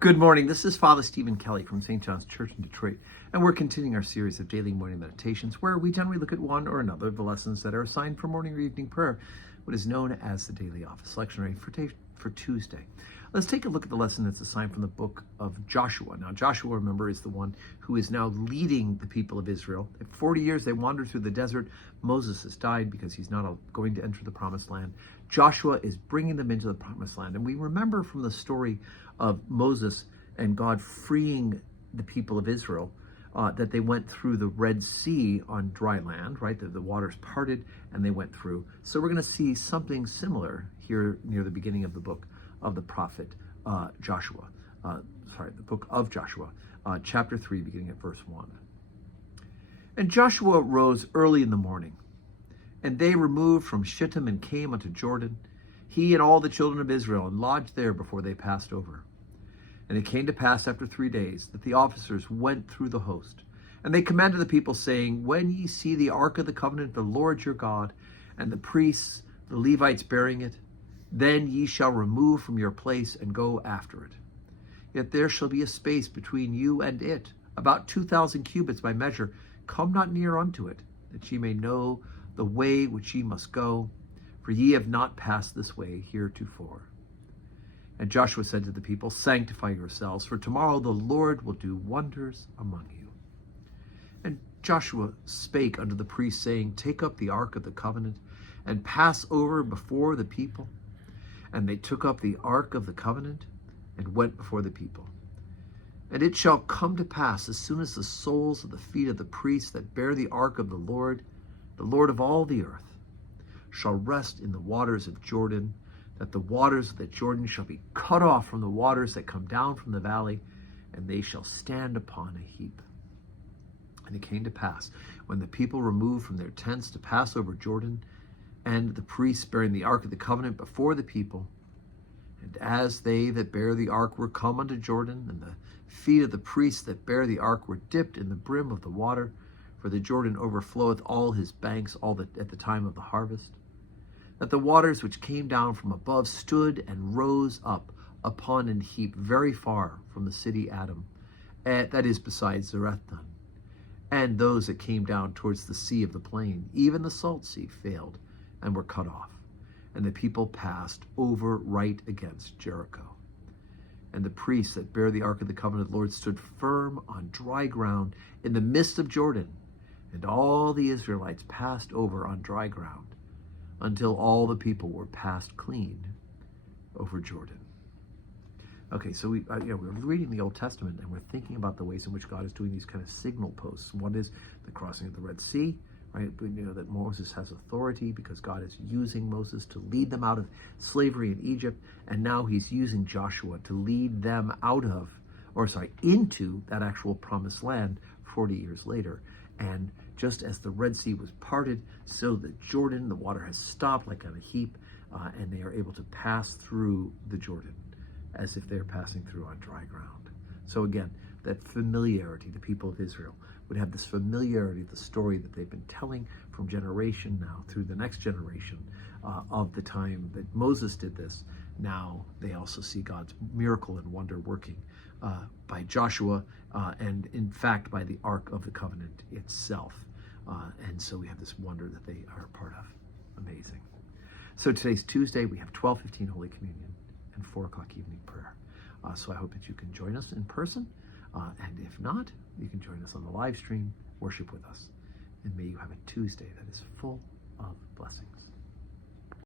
Good morning. This is Father Stephen Kelly from St. John's Church in Detroit, and we're continuing our series of daily morning meditations where we generally look at one or another of the lessons that are assigned for morning or evening prayer, what is known as the daily office lectionary for Tuesday. Let's take a look at the lesson that's assigned from the book of Joshua. Now, Joshua, remember, is the one who is now leading the people of Israel. For 40 years, they wandered through the desert. Moses has died because he's not going to enter the promised land. Joshua is bringing them into the promised land. And we remember from the story of Moses and God freeing the people of Israel that they went through the Red Sea on dry land, right? The waters parted and they went through. So we're going to see something similar here near the beginning of the book of the prophet Joshua. The book of Joshua, chapter 3, beginning at verse 1. And Joshua rose early in the morning, and they removed from Shittim and came unto Jordan, he and all the children of Israel, and lodged there before they passed over. And it came to pass after 3 days that the officers went through the host. And they commanded the people, saying, When ye see the ark of the covenant of the Lord your God, and the priests, the Levites bearing it, then ye shall remove from your place and go after it. Yet there shall be a space between you and it, about 2,000 cubits by measure. Come not near unto it, that ye may know the way which ye must go, for ye have not passed this way heretofore. And Joshua said to the people, Sanctify yourselves, for tomorrow the Lord will do wonders among you. And Joshua spake unto the priests, saying, Take up the ark of the covenant, and pass over before the people. And they took up the ark of the covenant, and went before the people. And it shall come to pass, as soon as the soles of the feet of the priests that bear the ark of the Lord of all the earth, shall rest in the waters of Jordan, that the waters of the Jordan shall be cut off from the waters that come down from the valley, and they shall stand upon a heap. And it came to pass, when the people removed from their tents to pass over Jordan, and the priests bearing the ark of the covenant before the people, and as they that bear the ark were come unto Jordan, and the feet of the priests that bear the ark were dipped in the brim of the water, for the Jordan overfloweth all his banks at the time of the harvest, that the waters which came down from above stood and rose up upon an heap very far from the city Adam, that is beside Zarethan. And those that came down towards the sea of the plain, even the salt sea, failed and were cut off. And the people passed over right against Jericho. And the priests that bear the ark of the covenant of the Lord stood firm on dry ground in the midst of Jordan. And all the Israelites passed over on dry ground, until all the people were passed clean over Jordan. Okay, so we're reading the Old Testament, and we're thinking about the ways in which God is doing these kind of signal posts. One is the crossing of the Red Sea, right? We know that Moses has authority because God is using Moses to lead them out of slavery in Egypt, and now he's using Joshua to lead them into that actual promised land 40 years later. And just as the Red Sea was parted, so the Jordan, the water has stopped like on a heap, and they are able to pass through the Jordan as if they're passing through on dry ground. So again, that familiarity, the people of Israel would have this familiarity, the story that they've been telling from generation now through the next generation of the time that Moses did this. Now they also see God's miracle and wonder working by Joshua, and in fact by the Ark of the Covenant itself. And so we have this wonder that they are a part of. Amazing. So today's Tuesday. We have 12:15 Holy Communion and 4 o'clock evening prayer. So I hope that you can join us in person. And if not, you can join us on the live stream, worship with us. And may you have a Tuesday that is full of blessings.